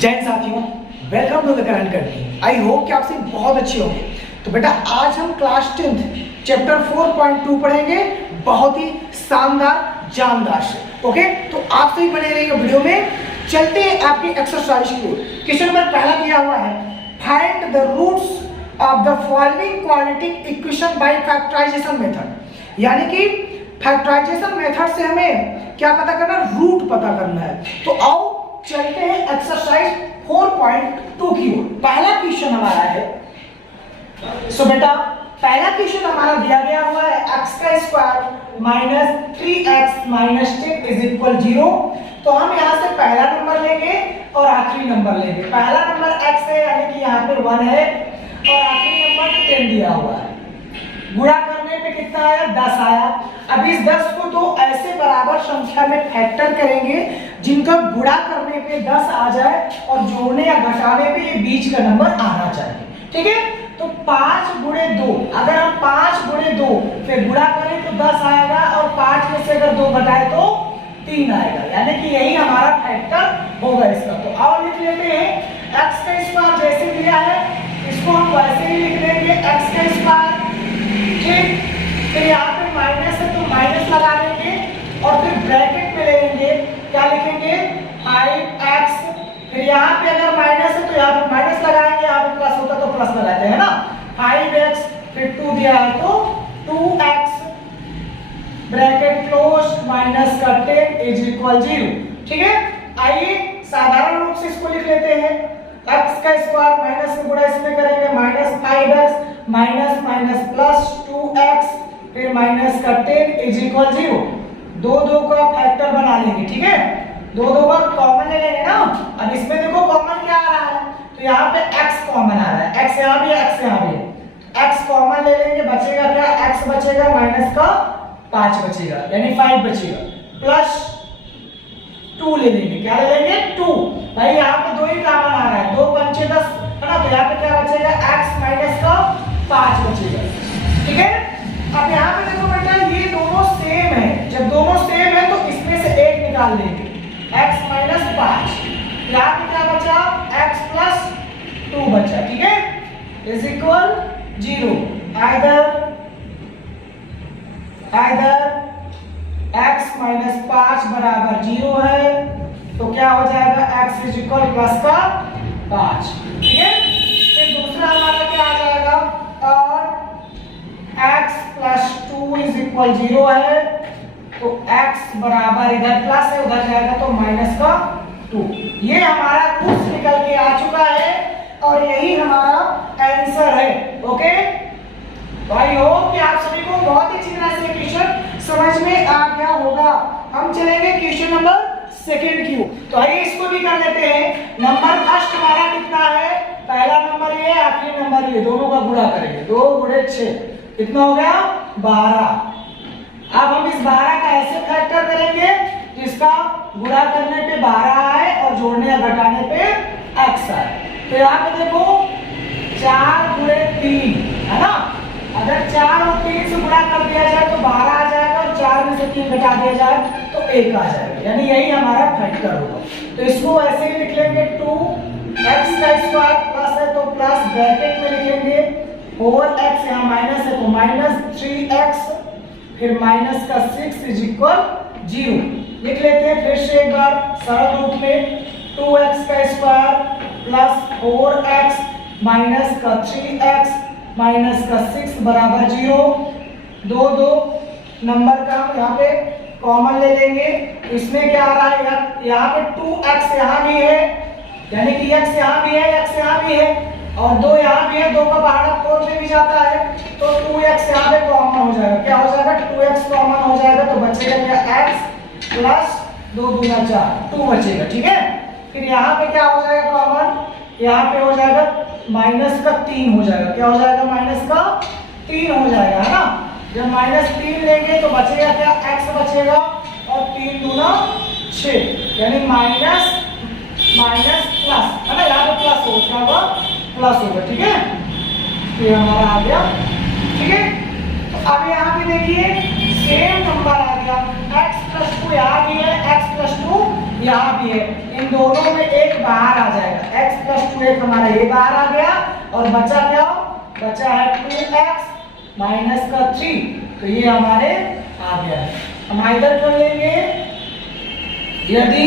जय साथियों, welcome to the current academy. I hope कि आप सब बहुत अच्छे होंगे। तो बेटा आज हम क्लास 10th चैप्टर 4.2 पढ़ेंगे, बहुत ही शानदार जानदार से। ओके, तो आप सभी बने रहिएगा वीडियो में। चलते हैं आपकी एक्सरसाइज की ओर। क्वेश्चन नंबर पहला दिया हुआ है, find the roots of the following quadratic equation by factorisation method. यानी कि फैक्टराइजेशन मेथड से हमें क्या पता करना, रूट पता करना है। तो आओ चलते हैं एक्सरसाइज 4.2 की ओर। पहला क्वेश्चन हमारा है, सो बेटा पहला क्वेश्चन हमारा दिया गया हुआ है x का square minus 3x minus 10 is equal 0। तो हम यहाँ से पहला नंबर लेंगे और आखिरी नंबर लेंगे। पहला नंबर x है यानी कि यहाँ पे 1 है और आखिरी नंबर 10 दिया हुआ है। गुणा करने पे कितना आया, 10 आया। अब इस 10 को दो ऐसे बराबर संख्या में फैक्टर करेंगे जिनका गुणा करने पे 10 आ जाए और जोड़ने या घटाने पे ये बीच का नंबर आना चाहिए। ठीक है, तो 5 गुणे 2, अगर हम 5 गुणे 2 फिर गुणा करें तो 10 आएगा और 5 में से अगर 2 घटाए तो 3 आएगा, यानी कि यही हमारा फैक्टर होगा इसका। तो आओ लिख लेते हैं x का स्क्वायर जैसे दिया है इसको हम वैसे ही लिख लेंगे, x का स्क्वायर। ठीक, फिर यहाँ पे माइनस है तो माइनस लगा देंगे और फिर ब्रैकेट में ले लेंगे, क्या लिखेंगे 5x। फिर यहाँ पे अगर माइनस है तो यहाँ पे माइनस लगाएंगे, यहाँ पे प्लस होता तो प्लस लगाते हैं ना। 5x फिर 2 दिया है तो 2x ब्रैकेट क्लोज माइनस का 10 इज इक्वल 0। ठीक है, आइए साधारण रूप से इसको लिख लेते हैं। x का स्क्वायर माइनस से गुणा इसमें करेंगे, minus 5x minus minus plus 2x फिर माइनस का 10 इज इक्वल 0। दो का फैक्टर बना लेंगे। ठीक है, दो का कॉमन ले लेंगे ना। अब इसमें देखो कॉमन क्या आ रहा है, तो यहाँ पे x कॉमन आ रहा है, x यहाँ भी है, x यहाँ भी है। x कॉमन ले लेंगे, बचेगा क्या, x बचेगा माइनस का 5 बचेगा यानी 5 बचेगा, प्लस 2 ले लेंगे, क्या ले लेंगे 2। भाई यहाँ पे 2 ही कॉमन आ रहा है, 2 पंचे 10 है ना, तो यहाँ पे क्या बचेगा x माइनस का 5 बचेगा। ठीक है, अब यहाँ पे देखो बेटा ये दोनों सेम है, जब दोनों सेम है तो इसमें से एक निकाल लेंगे, x माइनस 5। यहाँ पे क्या बचा, x प्लस 2 बचा। ठीक है, is equal 0। Either x minus 5 बराबर 0 है तो क्या हो जाएगा, x इज इक्वल प्लस का 5। ठीक है, फिर दूसरा हमारा क्या आ जाएगा, और x प्लस 2 इज इक्वल 0 है तो x बराबर इधर प्लस है उधर जाएगा तो माइनस का 2। ये हमारा कुछ निकल के आ चुका है और यही हमारा आंसर है। ओके, भाई हो कि आप सभी को बहुत अच्छी तरह से क्वेश्चन समझ में आ गया होगा। हम चलेंगे क्वेश्चन नंबर सेकंड की। तो आइए इसको भी कर लेते हैं। नंबर फर्स्ट हमारा कितना है, पहला नंबर ये, आखिरी नंबर ये, दोनों का गुणा करेंगे। 2 गुणे 6 कितना हो गया, 12। अब हम इस 12 का ऐसे फैक्टर करेंगे जिसका गुणा करने पे 12 आए और जोड़ने या घटाने पे x आए। तो यहाँ पे देखो 4 गुणे 3 है ना, अगर 4 और 3 से गुणा कर दिया जाए तो 12 आ जाएगा और 4 में से 3 घटा दिया जाए तो 1 आ जाएगा, यानी यही हमारा फैक्टर होगा। तो इसको ऐसे ही लिख लेंगे, 2x का स्क्वायर प्लस है तो प्लस ब्रैकेट में लिखेंगे, ओवर x यहाँ माइनस है तो माइनस 3x फिर माइनस का 6 इज इक्वल 0। लिख लेते हैं फिर से एक बार सरल रूप में, 2x का स्क्वायर प्लस 4x माइनस का 3x माइनस का 6 बराबर 0। दो नंबर का हम यहाँ पे कॉमन ले लेंगे, इसमें क्या आ रहा है, यहाँ पे 2x यहाँ भी है यानी कि x यहाँ भी है, x यहाँ भी है और 2 यहाँ भी है, 2 का बाहर 4 में भी जाता है तो 2x यहाँ पे कॉमन हो जाएगा। क्या हो जाएगा, 2x कॉमन हो जाएगा तो बचेगा क्या, x प्लस 2 दूना 4, 2 बचेगा। ठीक है, फिर यहाँ पे क्या हो जाएगा कॉमन, यहाँ पे हो जाएगा माइनस का 3 हो जाएगा, क्या हो जाएगा, माइनस का 3 हो जाएगा है ना। जब माइनस 3 लेंगे तो बचेगा क्या, x बचेगा और 3 दूना 6 यानी माइनस माइनस प्लस है ना, यहाँ पे प्लस होगा, प्लस होगा। ठीक है, ये हमारा आ गया। ठीक है, तो अब यहाँ पे देखिए सेम नंबर आ गया, x प्लस 2 यहाँ भी है, x प्लस 2 यहाँ भी है, इन दोनों में एक बाहर आ जाएगा 2x हमारा ये बाहर आ गया और बचा क्या, बचा है 2x माइनस का 3, तो ये हमारे आ गया है। हम इधर कर लेंगे, यदि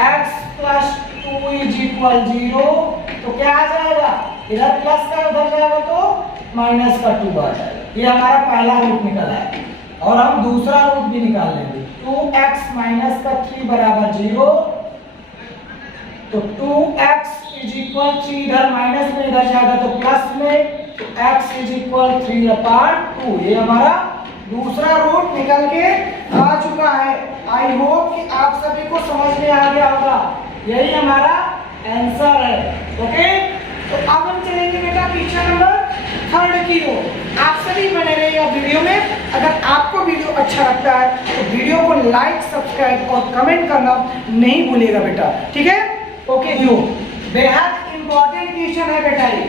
x प्लस 2 इज इक्वल 0 तो क्या आ जाएगा, इधर प्लस का उधर जाएगा तो माइनस का 2 आ जाएगा। ये हमारा पहला रूट निकला है और हम दूसरा रूट भी निकाल लेंगे। 2x माइनस का 3 बराबर 0, तो 2x इज इक्वल 3 इधर माइनस में इधर जाएगा तो प्लस में, तो x इज इक्वल 3/2। ये हमारा दूसरा रूट निकल के आ चुका है। आई होप कि आप सभी को समझ में आ गया होगा, यही हमारा आंसर है। ओके, तो अब हम चलेंगे बेटा क्वेश्चन नंबर 3 की ओर। आप सभी बने रहिएगा वीडियो में। अगर आपको वीडियो अच्छा लगता है तो वीडियो को लाइक, सब्सक्राइब और कमेंट करना नहीं भूलिएगा बेटा, ठीक है। ओके जो बेहद इंपॉर्टेंट क्वेश्चन है बेटा, ये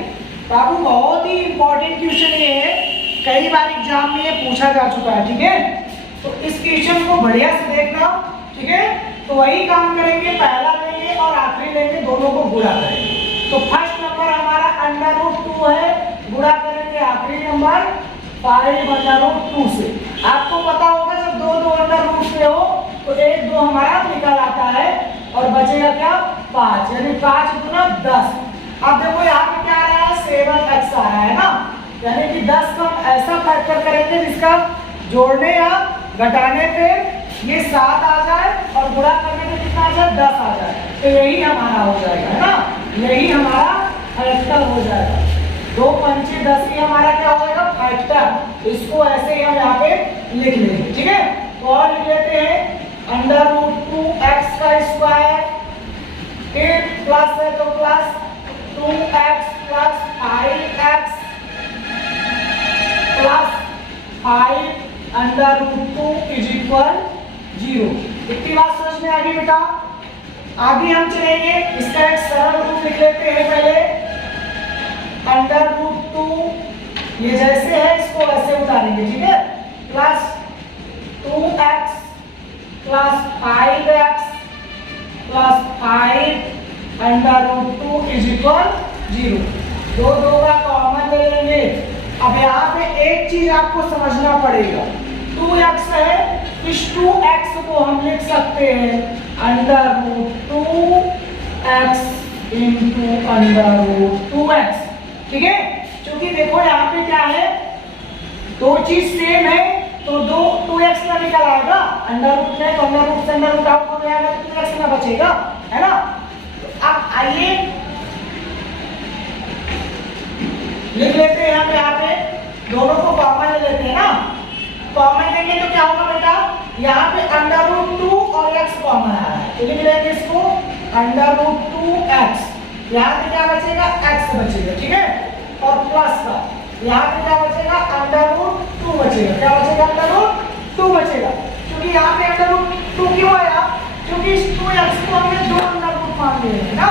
बाबू बहुत ही इंपॉर्टेंट क्वेश्चन ये है, कई बार एग्जाम में ये पूछा जा चुका है, ठीक है। तो इस क्वेश्चन को बढ़िया से देखना, ठीक है। तो वही काम करेंगे, पहला लेंगे और आखिरी लेंगे, दोनों को गुणा करेंगे। तो फर्स्ट नंबर हमारा √2 है, गुणा करेंगे आखिरी नंबर 5√2 से। आपको पता होगा जब दो √2 से हो तो 1 2 हमारा निकल आता है और बचेगा क्या, 5, यानी 5 गुना 10। अब देखो यहाँ पे क्या आ रहा है, 7x आ रहा है ना, यानी कि 10 का हम ऐसा फैक्टर करेंगे जिसका जोड़ने या घटाने पे ये 7 आ जाए और गुणा करने पे कितना आ जाए, 10 आ जाए, तो यही हमारा हो जाएगा, है ना, यही हमारा फैक्टर हो जाएगा। 2 पंचे 10 ही हमारा क्या हो जाएगा, फैक्टर। इसको ऐसे ही हम यहाँ पे लिख लेंगे, ठीक है। तो और लिख लेते हैं √2x का स्क्वायर, फिर प्लस है तो plus 2x plus 5x plus 5 √2 is equal 0। इतनी बात समझ में आ गई बेटा। आगे हम चलेंगे, इसका एक सरल रूप लिख लेते हैं पहले। √2 ये जैसे है इसको वैसे उतारेंगे, ठीक है। Plus 2x plus 5x plus 5 √2 is equal 0। दो का कॉमन ले लेंगे। अब यहाँ पे एक चीज आपको समझना पड़ेगा, 2x है, इस 2x को हम लिख सकते हैं √2x इंटू √2x, ठीक है। क्योंकि देखो यहाँ पे क्या है, दो चीज सेम है तो 2x का निकल आएगा, अंडर रूट में तो अंडर रूट से अंडर रूट आउट हो जाएगा तो 2x ना बचेगा, है ना। तो अब आइए लिख लेते हैं हम यहाँ पे, दोनों को कॉमन ले लेते हैं ना। कॉमन लेंगे तो क्या होगा बेटा, यहाँ पे √2 और x कॉमन आ रहा है, तो लिख लेंगे इसको √2x। यहाँ पे क्या बचेगा, x बचेगा, ठीक है। और प्लस का यहाँ पे क्या बचेगा, √2 बचेगा। क्या बचेगा, √2 बचेगा। क्योंकि यहाँ पे √2 क्यों आया, क्योंकि इस 2x को हमने 2 √2 मान लिए हैं ना,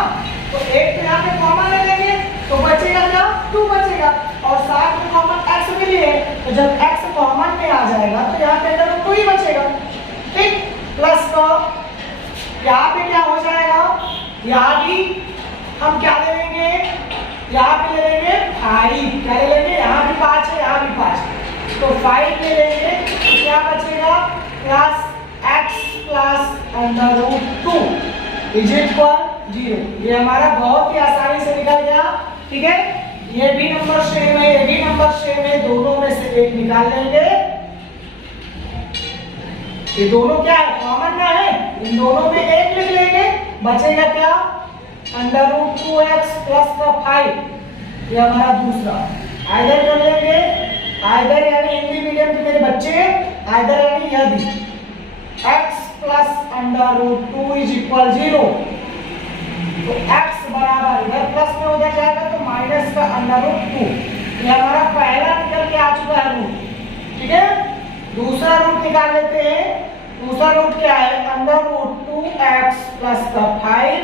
तो एक तो यहाँ पे कॉमन ले लेंगे तो बचेगा क्या, 2 बचेगा, और साथ में कॉमन x भी लिए, तो जब x कॉमन में आ जाएगा तो यहाँ पे √2 ही बचेगा, ठीक। प्लस का यहाँ पे क्या हो जाएगा, यहाँ भी हम क्या ले लेंगे, यहाँ पे ले लेंगे 5, क्या ले लेंगे, यहाँ भी 5 है, यहाँ भी 5 है, तो 5 ले लेंगे, तो क्या बचेगा, plus x plus √2 is equal 0। ये हमारा बहुत ही आसानी से निकल गया, ठीक है। ये भी नंबर सेम है, ये भी नंबर सेम है, दोनों में से एक निकाल लेंगे। ये दोनों क्या है, कॉमन क्या है, इन दोनों में एक लिख लेंगे, बचेगा क्या, √2x प्लस का 5, ये हमारा दूसरा। आइदर कर लेंगे, आइदर यानी हिंदी मीडियम के मेरे बच्चे, आइदर यानी यदि x प्लस √2 इज इक्वल 0, तो x बराबर इधर प्लस में उधर जाएगा तो माइनस का √2। ये हमारा पहला निकल के आ चुका है रूट, ठीक है। दूसरा रूट निकाल लेते हैं। दूसरा रूट क्या है, √2x प्लस का 5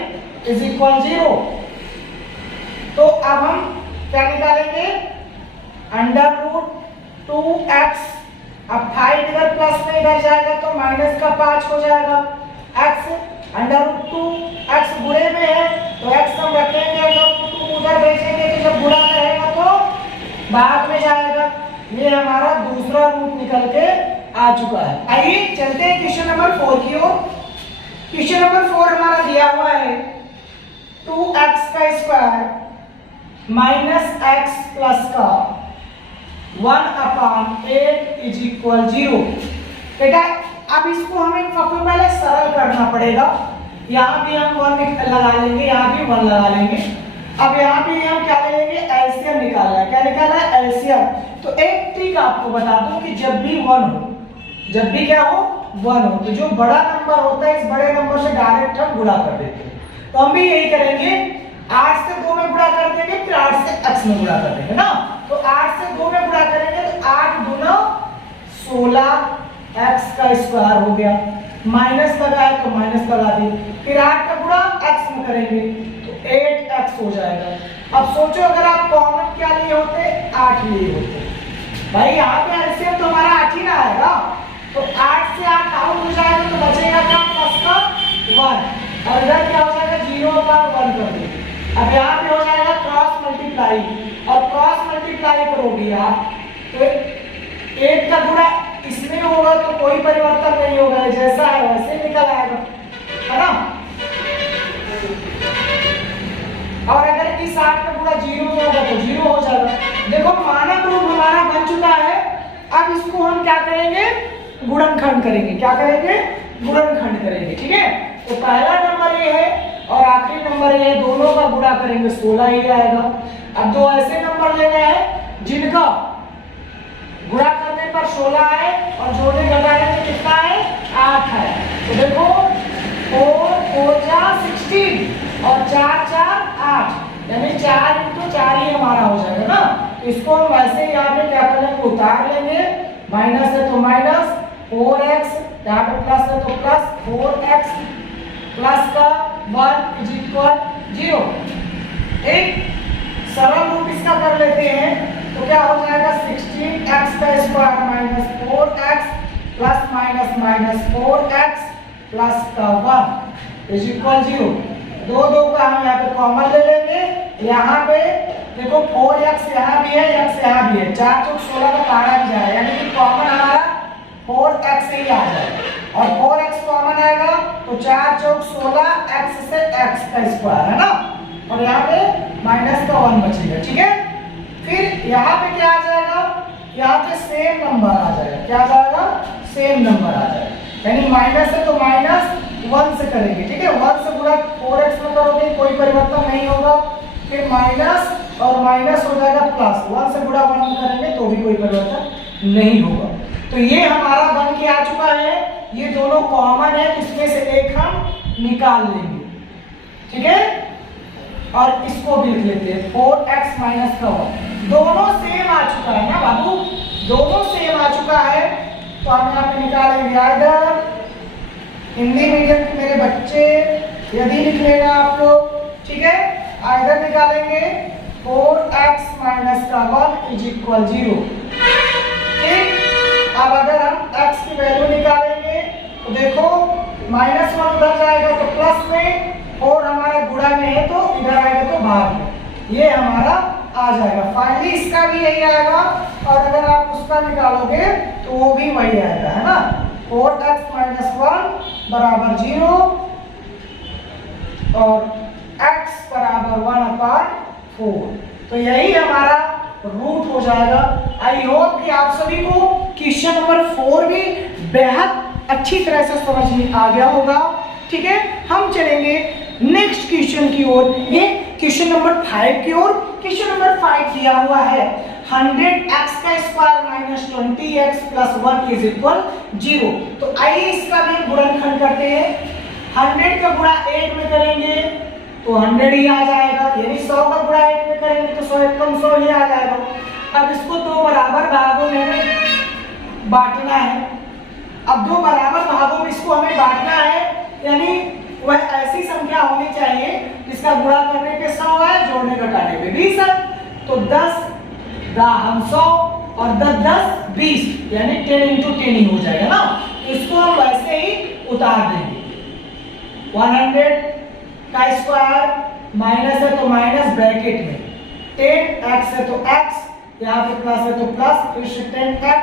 इज इक्वल 0। तो अब हम क्या निकालेंगे, √2x, अब 5 इधर प्लस में इधर जाएगा तो माइनस का 5 हो जाएगा। x √2x बुरे में है तो x हम रखेंगे ये हमारा दूसरा रूट निकल के आ चुका है। आइए चलते हैं क्वेश्चन नंबर 4 की ओर। क्वेश्चन नंबर 4 हमारा दिया हुआ है 2x का स्क्वायर माइनस x प्लस का 1/8 इज इक्वल 0। बेटा अब इसको हमें सबसे पहले सरल करना पड़ेगा। यहाँ भी हम 1 लगा लेंगे, यहाँ भी 1 लगा लेंगे। अब यहाँ पे हम क्या ले लेंगे, एलसीएम निकालना है। क्या निकालना है, एलसीएम। तो एक ट्रिक आपको बता दूं कि जब भी 1 हो, जब भी क्या हो 1 हो, तो जो बड़ा नंबर होता है इस बड़े नंबर से डायरेक्ट हम गुणा कर देते हैं। तो हम भी यही करेंगे, 8 से 2 में गुणा कर देंगे, फिर 8 से x में गुणा कर देंगे ना। तो 8 से 2 में गुणा करेंगे तो 8 दूना 16 x का स्क्वायर हो गया। माइनस लगा है तो माइनस लगा दी, फिर 8 का गुणा x में करेंगे तो 8x हो जाएगा। अब सोचो अगर आप कॉमन क्या लिए होते, 8 लिए होते भाई, यहाँ पे एलसीएम तो हमारा 8 ही ना आएगा। तो 8 से 8 आउट हो जाएगा तो बचेगा क्या, प्लस का 1, और इधर क्या हो जाएगा 0/1 कर देंगे। अब यहाँ पे हो जाएगा क्रॉस मल्टीप्लाई, और क्रॉस मल्टीप्लाई करोगे आप तो 8 का गुणा इसमें होगा तो कोई परिवर्तन नहीं होगा, जैसा है वैसे निकल आएगा, है ना। और अगर इस 8 का गुणा 0 में होगा तो 0 हो जाएगा। देखो मानक रूप हमारा बन चुका है। अब इसको हम क्या करेंगे, गुणनखंड करेंगे। क्या करेंगे, गुणनखंड करेंगे, ठीक है। तो पहला नंबर ये है और आखिरी नंबर ये है, दोनों का गुणा करेंगे 16 ही आएगा। अब दो ऐसे नंबर लेने हैं जिनका गुणा करने पर 16 है और जोड़ने घटाने में कितना है, 8 है। तो देखो 4 4 जा 16 और 4 4 8, यानी 4 × 4 ही हमारा हो जाएगा ना। तो इसको हम वैसे ही यहाँ पे क्या कर लेंगे, उतार लेंगे। माइनस है तो माइनस 4x, यहाँ पे प्लस है तो प्लस 4x प्लस का 1 इज इक्वल 0। एक सरल रूप इसका कर लेते हैं तो क्या हो जाएगा, 16x का square minus 4x plus minus minus 4x plus का 1 इज इक्वल 0। दो का हम यहाँ पे कॉमन ले लेंगे। यहाँ पे देखो 4x यहाँ भी है, x यहाँ भी है, 4 चौक 16 का पारा भी जाएगा, यानी कि कॉमन हमारा 4x ही आ जाएगा। और 4x कॉमन आएगा तो 4 चौक 16 x से x का स्क्वायर है ना, और यहाँ पे माइनस का 1 बचेगा, ठीक है। फिर यहाँ पे क्या आ जाएगा, यहाँ पे सेम नंबर आ जाएगा। क्या आ जाएगा, सेम नंबर आ जाएगा, यानी माइनस है तो माइनस 1 से करेंगे, ठीक है। 1 से गुणा 4x में करोगे कोई परिवर्तन नहीं होगा, फिर माइनस और माइनस हो जाएगा प्लस, 1 से गुणा 1 में करेंगे तो भी कोई परिवर्तन नहीं होगा। तो ये हमारा बन के आ चुका है। ये दोनों कॉमन है, इसमें से एक हम निकाल लेंगे, ठीक है। और इसको भी लिख लेते हैं 4x माइनस का 1। दोनों सेम आ चुका है ना बाबू, दोनों सेम आ चुका है। तो हम यहाँ पे निकालेंगे आइदर, हिंदी मीडियम के मेरे बच्चे यदि लिख लेना आप लोग, ठीक है। आइदर निकालेंगे 4x माइनस का 1 इज इक्वल 0, ठीक। अब अगर हम x की वैल्यू निकालेंगे तो देखो माइनस 1 उधर जाएगा तो प्लस में, और हमारा गुणा में है तो इधर आएगा तो भाग में, ये हमारा आ जाएगा। फाइनली इसका भी यही आएगा, और अगर आप उसका निकालोगे तो वो भी वही आएगा, है ना। 4x माइनस 1 बराबर 0 और x बराबर 1/4। तो यही हमारा रूट हो जाएगा। आई होप कि आप सभी को क्वेश्चन नंबर 4 भी बेहद अच्छी तरह से समझ में आ गया होगा, ठीक है। हम चलेंगे नेक्स्ट क्वेश्चन की ओर, ये क्वेश्चन नंबर 5 की ओर। क्वेश्चन नंबर 5 दिया हुआ है 100x का square minus 20x plus 1 is equal 0। तो आइए इसका भी गुणनखंड करते हैं। 100 का गुणा 8 में करेंगे तो 100 ही आ जाएगा, यानी 100 का गुणा 8 में करेंगे तो 100 कम 100 ही आ जाएगा। अब इसको दो बराबर भागों में बांटना है। अब दो बराबर भागों में इसको हमें बांटना है, यानी वह ऐसी संख्या होनी चाहिए जिसका गुणा करने पे 100 है, जोड़ने घटाने पे 20 है। तो 10 हम 100 और 10 10 20, यानी 10 × 10 ही हो जाएगा ना। इसको हम वैसे ही उतार देंगे। 100 का स्क्वायर माइनस है तो माइनस ब्रैकेट में, 10x है तो x यहाँ पे प्लस है तो प्लस, फिर से 10x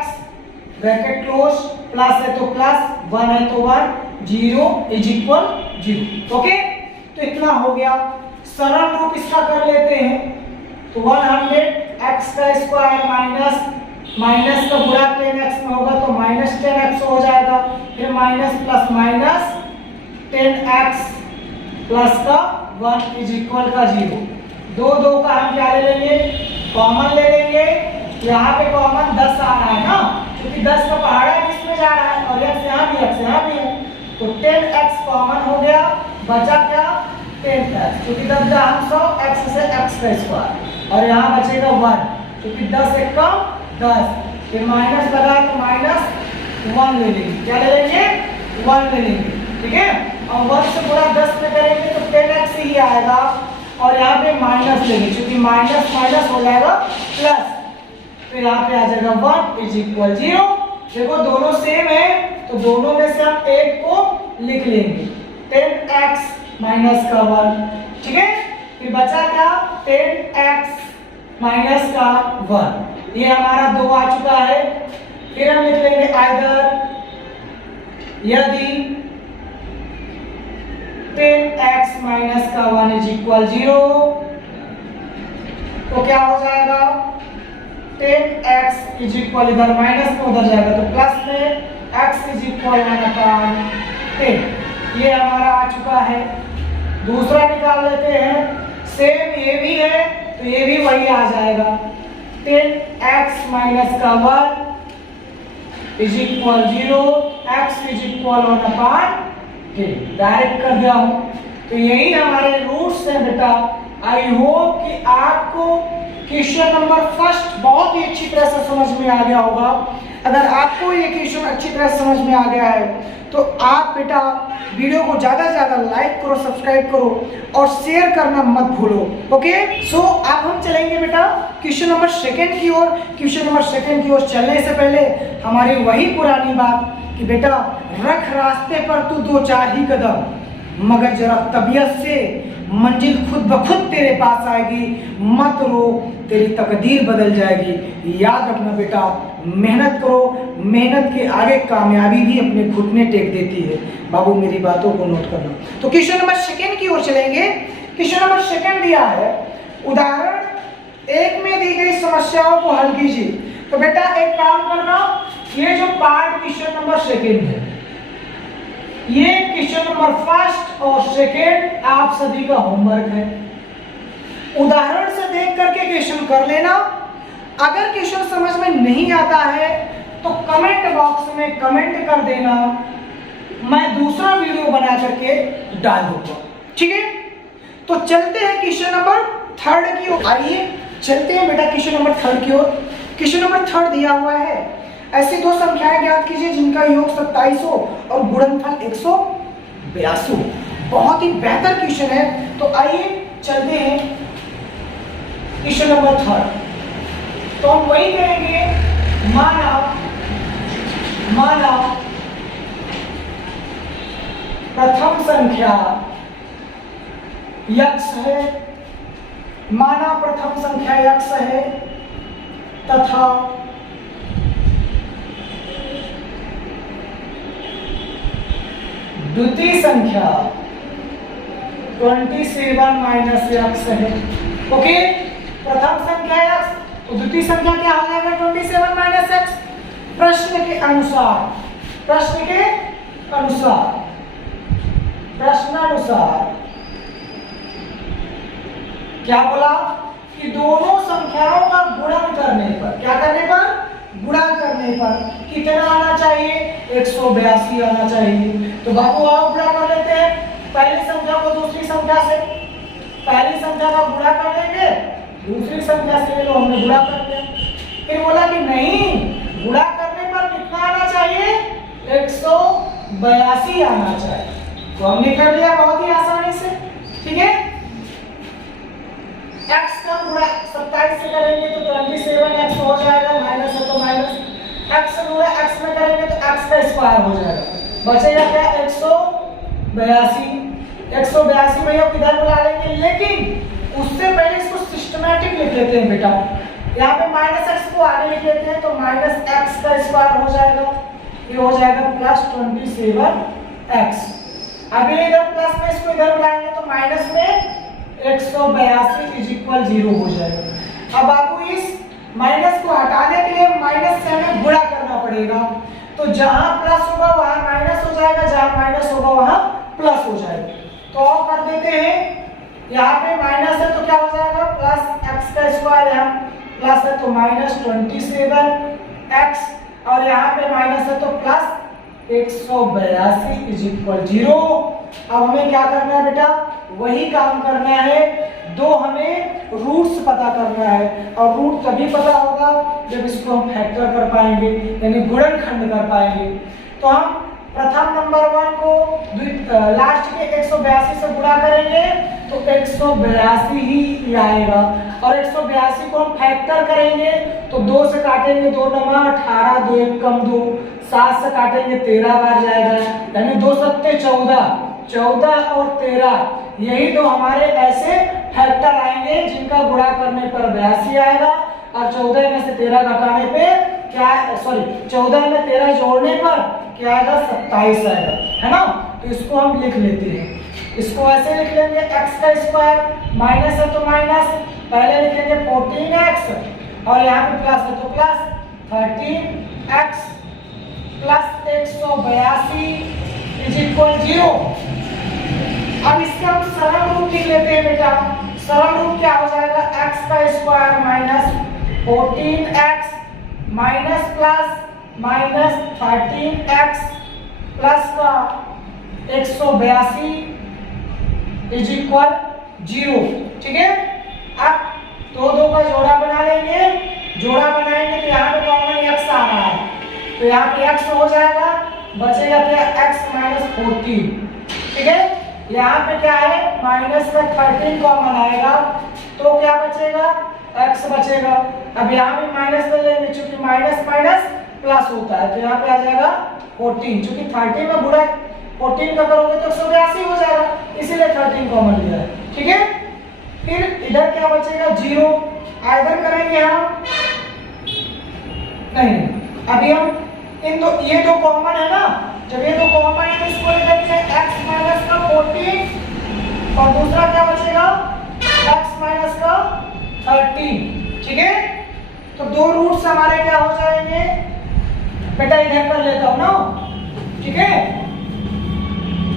ब्रैकेट क्लोज, प्लस है तो प्लस, 1 है तो 1, 0 इज इक्वल 0। ओके, तो इतना हो गया। सरल रूप इसका कर लेते हैं तो 100x का स्क्वायर माइनस का गुणा 10x में होगा तो माइनस 10x हो जाएगा, फिर minus plus minus 10x plus का 1 इज इक्वल का 0। दो का हम क्या ले लेंगे, कॉमन ले लेंगे। यहाँ पे कॉमन 10 आ रहा है ना, क्योंकि 10 का पहाड़ा किसमें जा रहा है और x यहाँ भी है, तो 10x कॉमन हो गया, बचा क्या 10x, क्योंकि 10 का हम 100, x से x का स्क्वायर, और यहाँ बचेगा 1, क्योंकि 10 एक कम 10, फिर माइनस लगा तो माइनस 1 ले लेंगे, क्या ले लेंगे 1 ले लेंगे, ठीक है। और 1 से गुणा 10 में करेंगे तो 10x ही आएगा, और यहाँ पे माइनस लेंगे, क्योंकि माइनस माइनस हो जाएगा प्लस, तो यहाँ पे आ जाएगा 1 इज इक्वल 0। देखो दोनों सेम है तो दोनों में से हम एक को लिख लेंगे, 10x माइनस का 1, ठीक है। फिर बचा क्या 10x माइनस का 1, ये हमारा 2 आ चुका है। फिर हम लिख लेंगे आइदर यदि 10x माइनस का 1 इज इक्वल 0, तो क्या हो जाएगा 10x इज इक्वल, इधर माइनस में उधर जाएगा तो प्लस में x इज इक्वल 1/10, ये हमारा आ चुका है। दूसरा निकाल लेते हैं, सेम ये भी है तो ये भी वही आ जाएगा, 10x माइनस का 1 is equal 0, x is equal 1/10, direct कर दिया हूं। तो यही हमारे रूट्स हैं बेटा। आई होप कि आपको क्वेश्चन नंबर फर्स्ट बहुत ही अच्छी तरह से समझ में आ गया होगा। अगर आपको ये क्वेश्चन अच्छी तरह से समझ में आ गया है तो आप बेटा वीडियो को ज़्यादा से ज़्यादा लाइक करो, सब्सक्राइब करो और शेयर करना मत भूलो। ओके, सो अब हम चलेंगे बेटा क्वेश्चन नंबर सेकंड की ओर। क्वेश्चन नंबर सेकंड की ओर चलने से पहले हमारी वही पुरानी बात कि बेटा रख रास्ते पर तू 2-4 ही कदम, मगर जरा तबीयत से मंजिल खुद ब खुद तेरे पास आएगी, मत रो तेरी तकदीर बदल जाएगी। याद रखना बेटा, मेहनत करो, मेहनत के आगे कामयाबी भी अपने घुटने टेक देती है। बाबू मेरी बातों को नोट करना। तो क्वेश्चन नंबर सेकंड की ओर चलेंगे। क्वेश्चन नंबर सेकंड दिया है, उदाहरण 1 में दी गई समस्याओं को हल कीजिए। तो बेटा एक काम करना, ये जो पार्ट क्वेश्चन नंबर सेकंड है, ये क्वेश्चन नंबर फर्स्ट और सेकंड आप सभी का होमवर्क है। उदाहरण से देख करके क्वेश्चन कर लेना। अगर क्वेश्चन समझ में नहीं आता है तो कमेंट बॉक्स में कमेंट कर देना, मैं दूसरा वीडियो बना करके डाल दूंगा, ठीक है। तो चलते हैं क्वेश्चन नंबर थर्ड की ओर। आइए चलते हैं बेटा क्वेश्चन नंबर थर्ड की ओर। क्वेश्चन नंबर थर्ड दिया हुआ है, ऐसी 2 संख्याएं ज्ञात कीजिए जिनका योग 2700 और गुणनफल 182। बहुत ही बेहतर क्वेश्चन है। तो आइए चलते हैं क्वेश्चन नंबर थर्ड। तो हम वही करेंगे, माना प्रथम संख्या x है, माना प्रथम संख्या x है तथा द्वितीय संख्या 27 - x है। ओके, प्रथम संख्या x तो द्वितीय संख्या क्या हो जाएगा 27 - x। प्रश्न के अनुसार क्या बोला कि दोनों संख्याओं का गुणन करने पर, क्या करने पर, गुणा करने पर कितना आना चाहिए, 182 आना चाहिए। तो बाबू आओ गुणा कर लेते हैं पहली संख्या को दूसरी संख्या से। पहली संख्या का गुणा कर लेंगे दूसरी संख्या से, लो हमने गुणा कर दिया। फिर बोला कि नहीं, गुणा करने पर कितना आना चाहिए, 182 आना चाहिए। तो हमने कर लिया बहुत ही आसानी से, ठीक है। x का गुणा 27 से करेंगे तो 27x हो जाएगा, माइनस है तो माइनस, x से गुणा x में करेंगे तो x का स्क्वायर हो जाएगा, बचेगा क्या 182। 182 भैया किधर बुला लेंगे, लेकिन उससे पहले इसको सिस्टमैटिक लिख लेते हैं बेटा। यहाँ पे माइनस एक्स को आगे लिख लेते हैं तो माइनस एक्स का स्क्वायर हो जाएगा, ये हो जाएगा प्लस 27x। अभी इधर प्लस में इसको इधर बुलाएंगे तो माइनस में 182 इज इक्वल 0 हो जाएगा। अब आपको इस माइनस को हटाने के लिए माइनस से हमें गुणा करना पड़ेगा, तो जहां प्लस होगा वहां माइनस हो जाएगा, जहां माइनस होगा वहां प्लस हो जाएगा। तो और कर देते हैं, यहाँ पे माइनस है तो क्या हो जाएगा प्लस एक्स का स्क्वायर, यहाँ प्लस है तो माइनस 27x, और यहाँ पे माइनस है तो प्लस 182 इज इक्वल 0। अब हमें क्या करना है बेटा, वही काम करना है, दो हमें रूट्स पता करना है, और रूट तभी पता होगा जब इसको हम फैक्टर कर पाएंगे, यानी गुणनखंड कर पाएंगे। तो हम प्रथम नंबर 1 को लास्ट के 182 से गुणा करेंगे तो 182 ही आएगा, और 182 को हम फैक्टर करेंगे तो 2 से काटेंगे 2 नमा 18, 2 1 कम 2, 7 से काटेंगे 13 बार जाएगा, यानी 2 सत्ते 14, 14 और 13 यही दो हमारे ऐसे फैक्टर आएंगे जिनका गुणा करने पर 82 आएगा, और 14 में से 13 घटाने पे क्या, सॉरी 14 में 13 जोड़ने पर क्या आएगा 27 आएगा, है ना। तो इसको हम लिख लेते हैं, इसको ऐसे लिख लेंगे x का स्क्वायर, माइनस है तो माइनस, पहले लिखेंगे 14x और यहाँ पे प्लस है तो plus 13x plus 182 is equal 0। अब इसके हम सरल रूप लिख लेते हैं बेटा, सरल रूप क्या हो जाएगा x का square minus 14x minus plus minus 13x plus का 182 इज इक्वल 0, ठीक है। अब दो का जोड़ा बना लेंगे, जोड़ा बनाएंगे तो यहाँ पे कॉमन x आ रहा है, तो यहाँ पे x हो जाएगा, बचेगा क्या x माइनस 14, ठीक है। यहाँ पे क्या है माइनस का 13 कॉमन आएगा तो क्या बचेगा x बचेगा। अब यहाँ पे माइनस ले लेंगे, चूंकि माइनस माइनस प्लस होता है तो यहाँ पे आ जाएगा 14, चूंकि 13 में गुणा 14 का करोगे तो 182 हो जाएगा, इसीलिए 13 कॉमन लिया है, ठीक है। फिर इधर क्या बचेगा 0, इधर करेंगे हम नहीं, अभी हम इन दो, ये दो कॉमन है ना, जब ये दो कॉमन है तो इसको ले लेते हैं x माइनस का 14 और दूसरा क्या बचेगा x माइनस का 13, ठीक है। तो दो रूट्स हमारे क्या हो जाएंगे बेटा, इधर कर लेता हूं ना, ठीक है।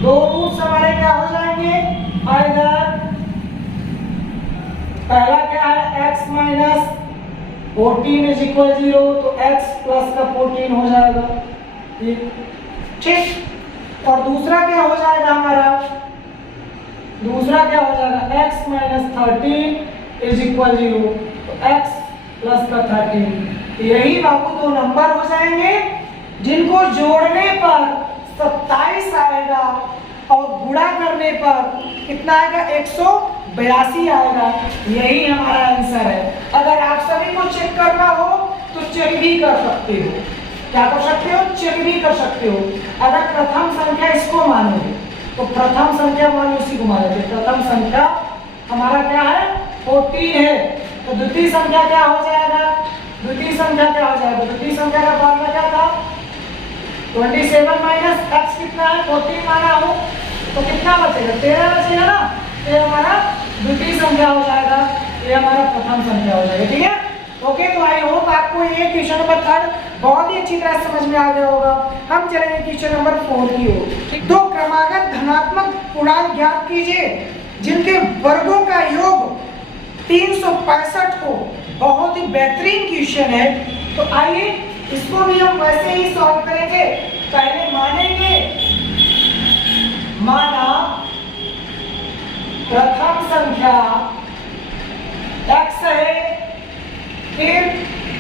दो रूट्स हमारे क्या हो जाएंगे, इधर पहला क्या है x माइनस 14 इज इक्वल 0, तो x प्लस का 14 हो जाएगा, ठीक। और दूसरा क्या हो जाएगा हमारा, दूसरा क्या हो जाएगा x माइनस 13 इज इक्वल 0, तो x प्लस का 13। यही बाबू दो नंबर हो जाएंगे जिनको जोड़ने पर 27 आएगा और गुणा करने पर कितना आएगा 182 आएगा। यही हमारा आंसर है। अगर आप सभी को चेक करना हो तो चेक भी कर सकते हो, क्या कर सकते हो, चेक भी कर सकते हो। अगर प्रथम संख्या इसको मानोगे तो प्रथम संख्या मानो इसी को मानोगे, प्रथम संख्या हमारा क्या है 14 है, तो द्वितीय संख्या क्या हो जाएगा, द्वितीय संख्या क्या हो जाएगा, द्वितीय संख्या का फॉर्मूला क्या था 27 माइनस x कितना है 14 माना हो तो कितना बचेगा 13 बचेगा ना, तो ये हमारा द्वितीय संख्या हो जाएगा, ये हमारा प्रथम संख्या हो जाएगा, ठीक है। ओके, तो आई होप आपको ये क्वेश्चन नंबर 3 बहुत ही अच्छी तरह समझ में आ गया होगा। हम चलेंगे क्वेश्चन नंबर 4 की ओर। दो क्रमागत धनात्मक पूर्णांक ज्ञात कीजिए जिनके वर्गों का योग 365 हो। बहुत ही बेहतरीन क्वेश्चन है, तो आइए इसको भी हम वैसे ही सॉल्व करेंगे। पहले मानेंगे, माना प्रथम संख्या x है, फिर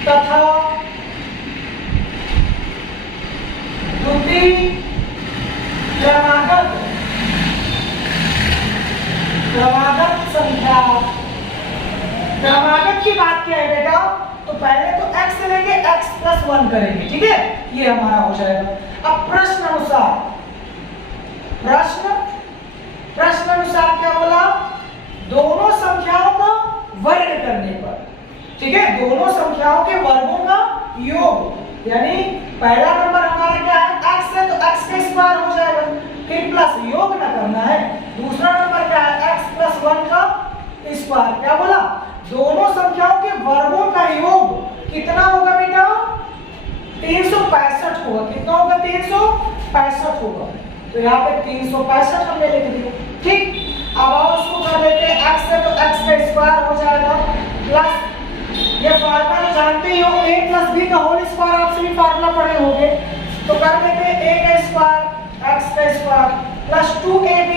तथा द्वितीय क्रमागत संख्या। क्रमागत की बात क्या है बेटा, तो पहले तो x लेंगे, x प्लस 1 करेंगे, ठीक है, ये हमारा हो जाएगा। अब प्रश्न अनुसार क्या बोला, दोनों संख्याओं को वर्ग करने पर, ठीक है, दोनों संख्याओं के वर्गों का योग, यानी पहला नंबर हमारा क्या है x है तो x का स्क्वायर हो जाएगा, फिर प्लस योग ना करना है। दूसरा नंबर क्या है x प्लस 1 का स्क्वायर। क्या बोला, दोनों संख्याओं के वर्गों का योग कितना होगा बेटा 365 होगा। कितना होगा 365 होगा। तो यहाँ पे 365 हमने लिख दिया। ठीक, अब और उसको कर देते हैं x है तो x का स्क्वायर हो जाएगा प्लस ये फार्मूला तो जानते ही हो a प्लस b का होल स्क्वायर, आप सभी फार्मूला पढ़े होंगे। तो कर देते हैं a का स्क्वायर x का स्क्वायर प्लस 2ab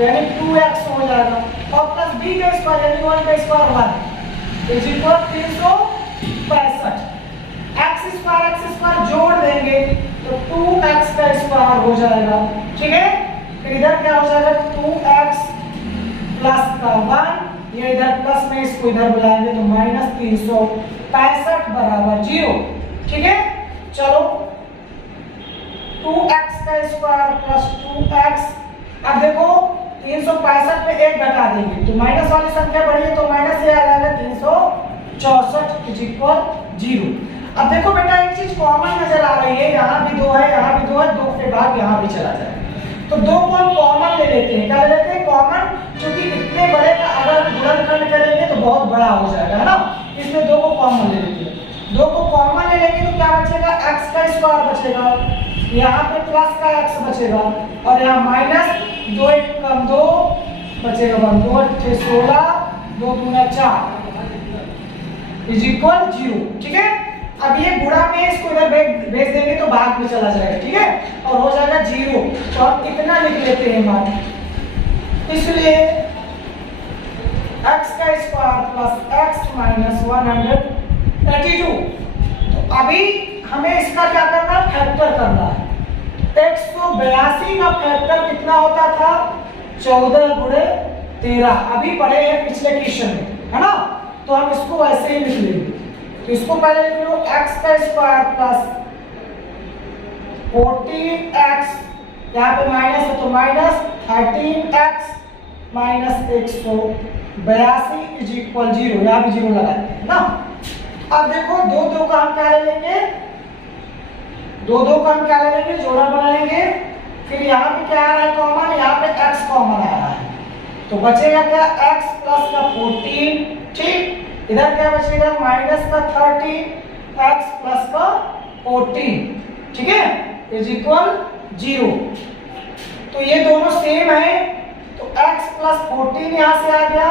यानी 2x हो जाएगा और प्लस b का स्क्वायर यानी 1 का square 1 is equal 365। x square जोड़ देंगे तो 2x का स्क्वायर हो जाएगा। ठीक है, फिर इधर क्या हो जाएगा 2x प्लस का 1, ये इधर प्लस में इसको इधर बुलाएंगे तो माइनस 365 बराबर 0। ठीक है, चलो 2x का स्क्वायर प्लस 2x। अब देखो 365 में एक घटा देंगे तो माइनस वाली संख्या बढ़ी है तो माइनस ये आ जाएगा 364 इज इक्वल 0। अब देखो बेटा एक चीज कॉमन नजर आ रही है, यहाँ भी 2 है, यहाँ भी 2 है, 2 के बाद यहाँ भी चला जाए तो 2 को हम कॉमन ले लेते हैं। क्या ले लेते हैं कॉमन, क्योंकि इतने बड़े का अगर गुणनखंड करेंगे तो बहुत बड़ा हो जाएगा, है ना, इसलिए 2 को कॉमन ले लेते हैं। 2 को कॉमन ले लेंगे तो क्या बचेगा x का स्क्वायर बचेगा, यहाँ पे प्लस का x बचेगा और यहाँ माइनस 2 1 कम 2 बचेगा 1 2 8 16 2 दूना 4 इज इक्वल 0। ठीक है, अब ये गुणा में इसको इधर भेज देंगे तो भाग में चला जाएगा। ठीक है, और हो जाएगा 0। तो हम इतना लिख लेते हैं मान, इसलिए x का स्क्वायर प्लस x माइनस 132। तो अभी हमें इसका क्या करना है फैक्टर करना है। 182 का फैक्टर कितना होता था 14 गुणे 13, अभी पढ़े हैं पिछले क्वेश्चन में, है ना, तो हम इसको ऐसे ही लिख लेंगे। तो इसको पहले लिख लो x का स्क्वायर प्लस 14x, यहाँ पे माइनस है तो minus 13x minus 182 is equal 0, यहाँ भी 0 लगाते हैं ना। अब देखो 2 का हम क्या ले लेंगे, 2 का हम क्या ले लेंगे जोड़ा बना लेंगे। फिर यहाँ पे क्या आ रहा है कॉमन, यहाँ पे x कॉमन आ रहा है तो बचेगा क्या x प्लस का 14। ठीक, इधर क्या बचेगा माइनस का 13 x प्लस का 14। ठीक है, इज इक्वल 0। तो ये दोनों सेम है तो x प्लस 14 यहाँ से आ गया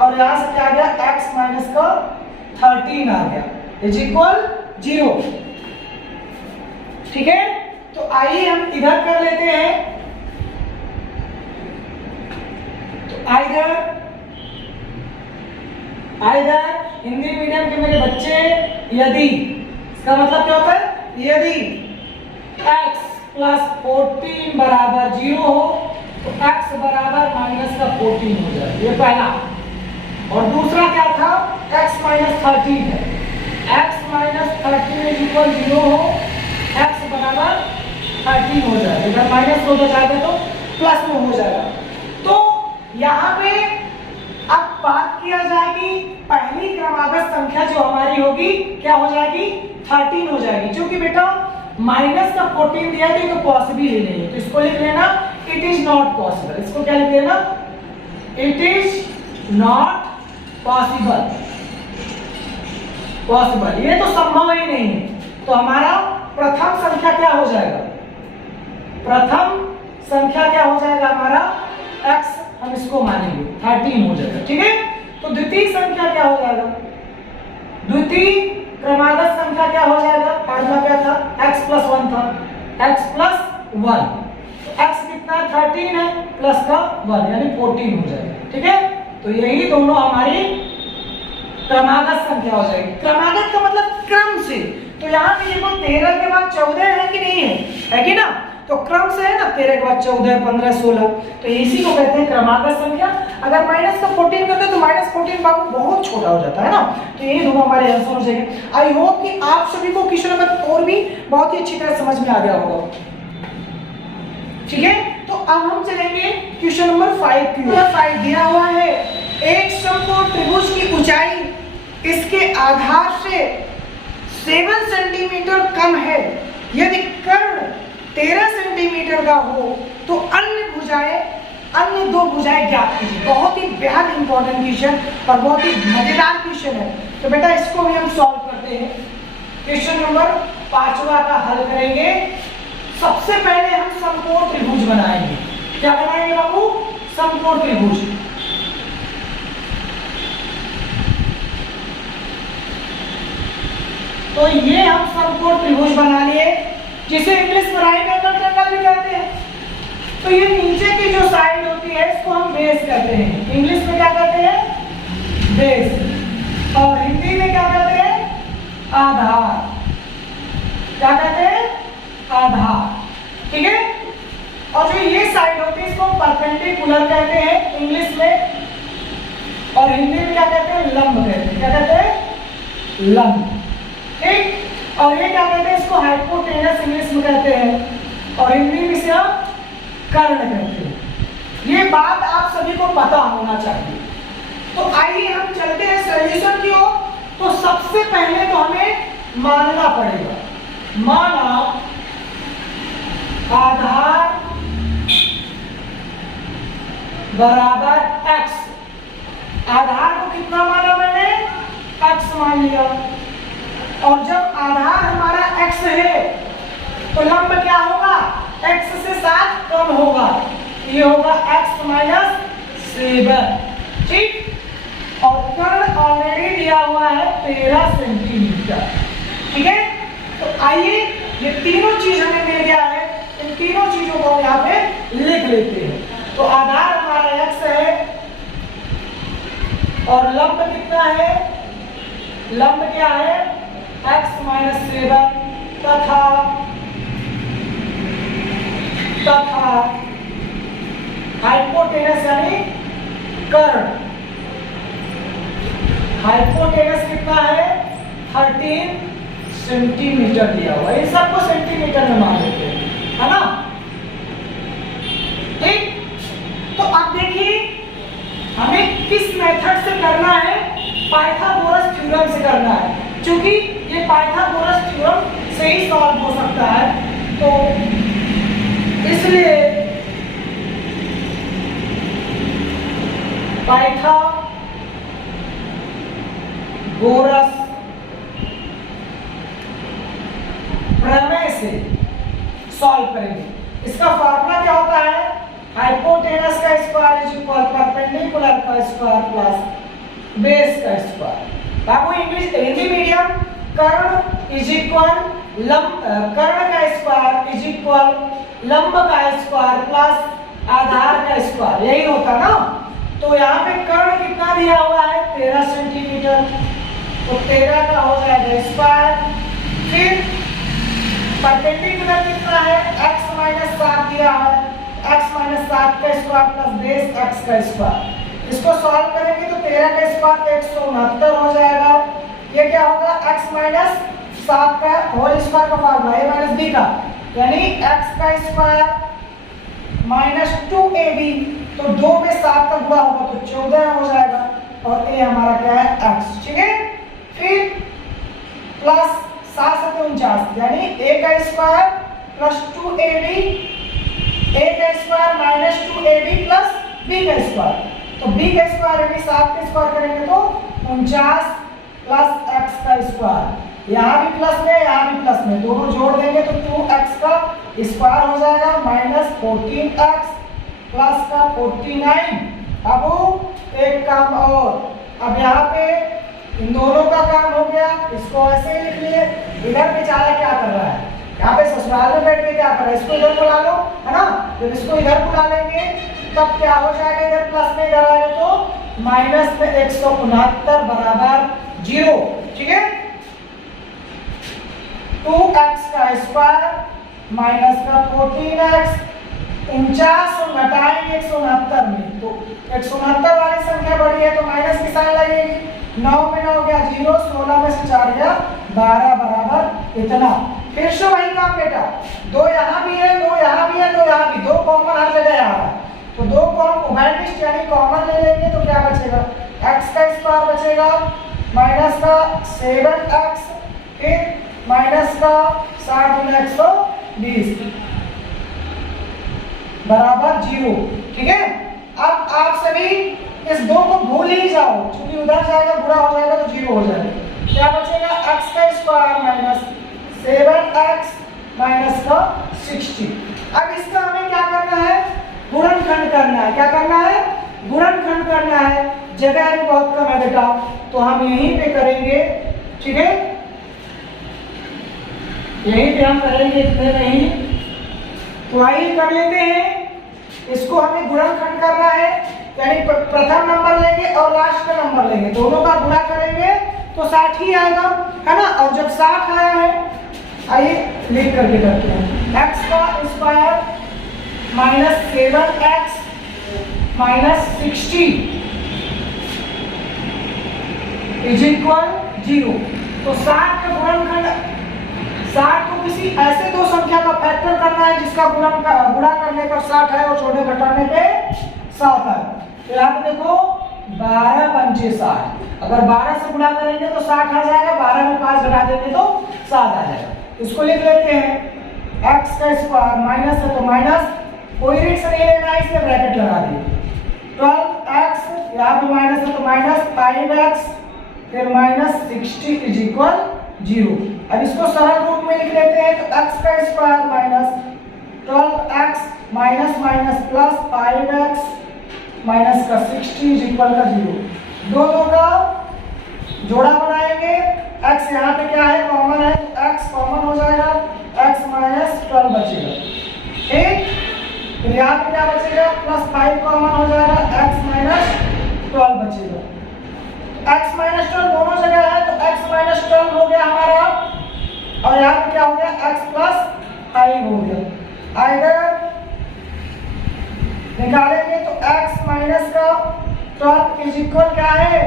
और यहाँ से क्या आ गया x माइनस का 13 आ गया इज इक्वल 0। ठीक है, तो आइए हम इधर कर लेते हैं। तो आइधर हिंदी मीडियम के मेरे बच्चे, यदि इसका मतलब क्या होता है, यदि x प्लस 14 बराबर 0 हो तो x बराबर माइनस का 14 हो जाए, ये पहला। और दूसरा क्या था x माइनस 13 है, x माइनस 13 इज इक्वल 0 हो, x बराबर 13 हो जाए, इधर माइनस हो जाएगा तो प्लस में हो जाएगा। तो यहाँ पे अब बात किया जाएगी पहली क्रमागत संख्या जो हमारी होगी क्या हो जाएगी 13 हो जाएगी, क्योंकि बेटा माइनस का 14 दिया तो ये तो पॉसिबल ही नहीं है, तो इसको लिख लेना इट इज नॉट पॉसिबल। इसको क्या लिख लेना, it is not possible, possible ये तो संभव ही नहीं है। तो हमारा प्रथम संख्या क्या हो जाएगा, प्रथम संख्या क्या हो जाएगा हमारा x, हम इसको मानेंगे 13 हो जाएगा। ठीक है, तो द्वितीय संख्या क्या हो जाएगा, द्वितीय क्रमागत संख्या क्या हो जाएगा, फार्मूला क्या था x प्लस 1 था, x प्लस 1, तो x कितना 13 है प्लस का 1 यानी 14 हो जाएगा। ठीक है, तो यही दोनों हमारी क्रमागत संख्या हो जाएगी। क्रमागत का मतलब क्रम से, तो यहाँ पे देखो 13 के बाद 14 है कि नहीं है कि ना, तो क्रम से है ना, 13 के बाद 14 15 16, तो इसी को कहते हैं क्रमागत संख्या। अगर माइनस का 14 करते हैं तो माइनस 14 बाबू बहुत छोटा हो जाता है ना, तो यही दोनों हमारे आंसर हो जाएंगे। आई होप कि आप सभी को क्वेश्चन नंबर और भी बहुत ही अच्छी तरह समझ में आ गया होगा। ठीक है, तो अब हम चलेंगे क्वेश्चन नंबर 5 की ओर। 5 दिया हुआ है एक समकोण त्रिभुज की ऊंचाई इसके आधार से 7 सेंटीमीटर कम है, यदि कर्ण 13 सेंटीमीटर का हो तो अन्य दो भुजाएं ज्ञात कीजिए। बहुत ही बेहद इंपॉर्टेंट क्वेश्चन और बहुत ही मजेदार क्वेश्चन है। तो बेटा इसको भी हम सॉल्व करते हैं। क्वेश्चन नंबर 5वां का हल करेंगे। सबसे पहले हम समकोण त्रिभुज बनाएंगे। क्या बनाएंगे बाबू? समकोण त्रिभुज। तो ये हम समकोण त्रिभुज बना लिए, जिसे इंग्लिश में राइट एंगल ट्रायंगल भी कहते हैं। तो ये नीचे की जो साइड होती है इसको हम बेस कहते हैं। इंग्लिश में क्या कहते हैं? बेस। और हिंदी में क्या कहते हैं? आधार। क्या कहते हैं? आधार। ठीक है। और जो ये साइड होती है इसको परपेंडिकुलर कहते हैं इंग्लिश में, और हिंदी में क्या कहते हैं? लंब कहते हैं। क्या कहते हैं? लंब। ठीक। और ये क्या कहते हैं? इसको हाइपोटेनस इंग्लिश में कहते हैं, और हिंदी में इसे हम कर्ण कहते हैं। ये बात आप सभी को पता होना चाहिए। तो आइए हम चलते हैं सॉल्यूशन की ओर। तो सबसे पहले तो हमें मानना पड़ेगा, माना आधार बराबर x। आधार को कितना माना मैंने? x मान लिया। और जब आधार हमारा x है तो लंब क्या होगा? x से 7 कम होगा, ये होगा x माइनस 7। ठीक। और कर्ण ऑलरेडी दिया हुआ है 13 सेंटीमीटर। ठीक है। तो आइए ये तीनों चीज हमें मिल गया है, इन तीनों चीजों को यहाँ पे लिख लेते हैं। तो आधार हमारा x है और लंब कितना है? लंब क्या है? x माइनस 7 तथा हाइपोटेनस यानी कर्ण। हाइपोटेनस कितना है? 13 सेंटीमीटर दिया हुआ है। इन सबको सेंटीमीटर में मान लेते हैं, है ना? ठीक। तो अब देखिए हमें किस मेथड से करना है? पाइथागोरस थ्योरम से करना है, क्योंकि ये पाइथागोरस थ्योरम से ही सॉल्व हो सकता है। तो इसलिए पाइथागोरस प्रमेय से सॉल्व करेंगे। इसका फॉर्मूला क्या होता है? हाइपोटेनस का स्क्वायर इज इक्वल परपेंडिकुलर का स्क्वायर प्लस बेस का स्क्वायर। बाबू इंग्लिश हिंदी मीडियम, कर्ण इज इक्वल लंब, कर्ण का स्क्वायर इज इक्वल लंब का स्क्वायर प्लस आधार का स्क्वायर, यही होता ना। तो यहाँ पे कर्ण कितना दिया हुआ है? 13 सेंटीमीटर। तो 13 का हो जाएगा स्क्वायर। फिर परपेंडिकुलर कितना है? x माइनस 7 दिया है, x माइनस 7 का स्क्वायर प्लस बेस x का स्क्वायर। इसको सॉल्व करेंगे तो 13 का स्क्वायर 169 हो जाएगा। ये क्या होगा? x माइनस 7 का होल स्क्वायर का फॉर्मूला a माइनस b का, यानी x का स्क्वायर माइनस 2ab। तो 2 में 7 का गुणा होगा तो 14 हो जाएगा, और a हमारा क्या है? x। ठीक है। फिर प्लस 7 यानी a का स्क्वायर प्लस 2ab, a का square minus 2ab plus b का स्क्वायर। तो b का स्क्वायर यानी 7 का स्क्वायर करेंगे तो 49 प्लस x का स्क्वायर। यहाँ भी प्लस में, यहाँ भी प्लस में, दोनों जोड़ देंगे तो 2x का स्क्वायर हो जाएगा माइनस 14x प्लस का 49। अब एक काम और, अब यहाँ पे इन दोनों का काम हो गया, इसको ऐसे ही लिख लिए। इधर बेचारा क्या कर रहा है? यहाँ पे ससुराल में बैठ के क्या कर रहा है? इसको इधर बुला लो, है ना? जब इसको इधर बुला लेंगे तब क्या हो जाएगा? इधर प्लस में इधर आएगा तो माइनस में 169 बराबर 0। ठीक है। 2x का स्क्वायर माइनस का 14x, 49 घटाएंगे 169 में तो 169 वाली संख्या बड़ी है तो माइनस की साइन लगेगी। 9 में 9 गया 0, 16 में से 4 गया 12 बराबर इतना। फिर से वही काम बेटा, 2 यहाँ भी है, 2 यहाँ भी है, 2 यहाँ भी, 2 कॉमन हर जगह आ रहा है। तो 2 कॉमन यानी कॉमन ले लेंगे तो क्या बचेगा? x का स्क्वायर बचेगा माइनस का 7x फिर माइनस का 60 गुना 120 बराबर 0। ठीक है, अब आप सभी इस 2 को भूल ही जाओ, क्योंकि उधर जाएगा बुरा हो जाएगा तो 0 हो जाएगा। क्या बचेगा, x का स्क्वायर माइनस 7x माइनस का 60। अब इसका हमें क्या करना है, गुणनखंड करना है। क्या करना है, गुणनखंड करना है। जगह भी बहुत कम है बेटा, तो हम यहीं पे करेंगे। ठीक है, यहीं पे हम करेंगे, इतने नहीं। तो आइए कर लेते हैं। इसको हमें गुणनखंड करना है, यानी प्रथम नंबर लेंगे और लास्ट का नंबर लेंगे, दोनों का गुणा करेंगे तो 60 ही आएगा, है ना। और जब 60 आया है, आइए लिख करके करते हैं। x का square minus 7x minus 60 is equal 0। तो 60 का गुणनखंड, 60 को किसी ऐसे दो संख्या का फैक्टर करना है जिसका गुणा करने पर 60 है और छोटे घटाने पे 7 है। तो यहाँ पे देखो 12 पंचे 60, अगर 12 से गुणा करेंगे तो 60 आ जाएगा, 12 में 5 घटा देंगे तो 7 आ जाएगा। इसको लिख लेते हैं, x का स्क्वायर माइनस है तो माइनस, कोई रिस्क नहीं लेना है इसलिए ब्रैकेट लगा दिए। 12x यहाँ पे माइनस है तो माइनस 5x फिर माइनस 60 इज इक्वल 0। अब इसको सरल रूप में लिख लेते हैं, तो x का square minus 12x minus minus plus 5x minus का 60 इज इक्वल का 0। दोनों का जोड़ा बनाएंगे। x यहाँ पे क्या है, कॉमन है, तो x कॉमन हो जाएगा, x माइनस 12 बचेगा। ठीक, फिर यहाँ पे क्या बचेगा, प्लस 5 कॉमन हो जाएगा, x माइनस 12 बचेगा। x माइनस 12 दोनों जगह है, तो x माइनस 12 हो गया हमारा, और यहाँ पे क्या हो गया, x प्लस 5 हो गया। अगर निकालेंगे तो x माइनस का 12 इज इक्वल क्या है,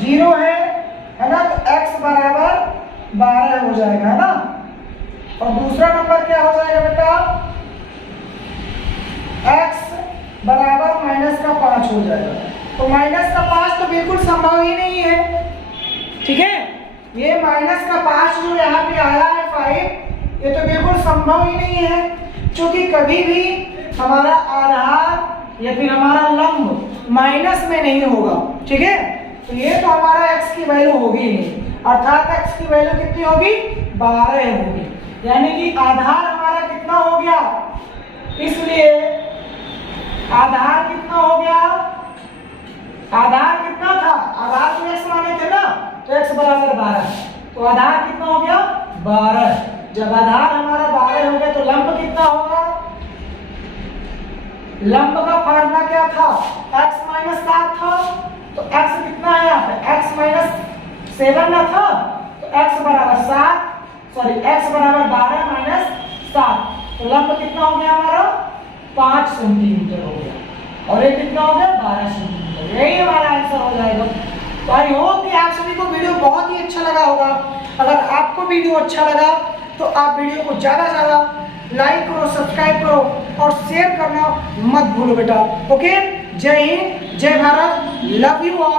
0 है ना। तो x बराबर 12 हो जाएगा, है ना। और दूसरा नंबर क्या हो जाएगा बेटा, x बराबर माइनस का 5 हो जाएगा। तो माइनस का 5 तो बिल्कुल संभव ही नहीं है। ठीक है, ये माइनस का 5 जो यहाँ पे आया है 5, ये तो बिल्कुल संभव ही नहीं है, क्योंकि कभी भी हमारा आधार या फिर हमारा लंब माइनस में नहीं होगा। ठीक है, तो ये तो हमारा x की वैल्यू होगी नहीं, अर्थात x की वैल्यू कितनी होगी, 12 होगी। यानी कि आधार हमारा कितना हो गया, इसलिए आधार कितना हो गया, आधार कितना था, आधार तो x माने थे ना, तो x बराबर 12, तो आधार कितना हो गया, 12। जब आधार हमारा 12 हो गया तो लंब कितना होगा, लंब का फार्मूला क्या था, x माइनस 7 था, तो x कितना है यहाँ पे, x माइनस 7 ना था, तो x बराबर 7, सॉरी x बराबर 12 माइनस 7, तो लंब कितना हो गया हमारा, 5 सेंटीमीटर हो गया, और ये कितना हो गया, 12 सेंटीमीटर। यही हमारा आंसर हो जाएगा। तो आई होप कि आप सभी को वीडियो बहुत ही अच्छा लगा होगा। अगर आपको वीडियो अच्छा लगा तो आप वीडियो को ज़्यादा से ज़्यादा लाइक करो, सब्सक्राइब करो और शेयर करना मत भूलो बेटा। ओके, जय हिंद, जय भारत, लव यू ऑल।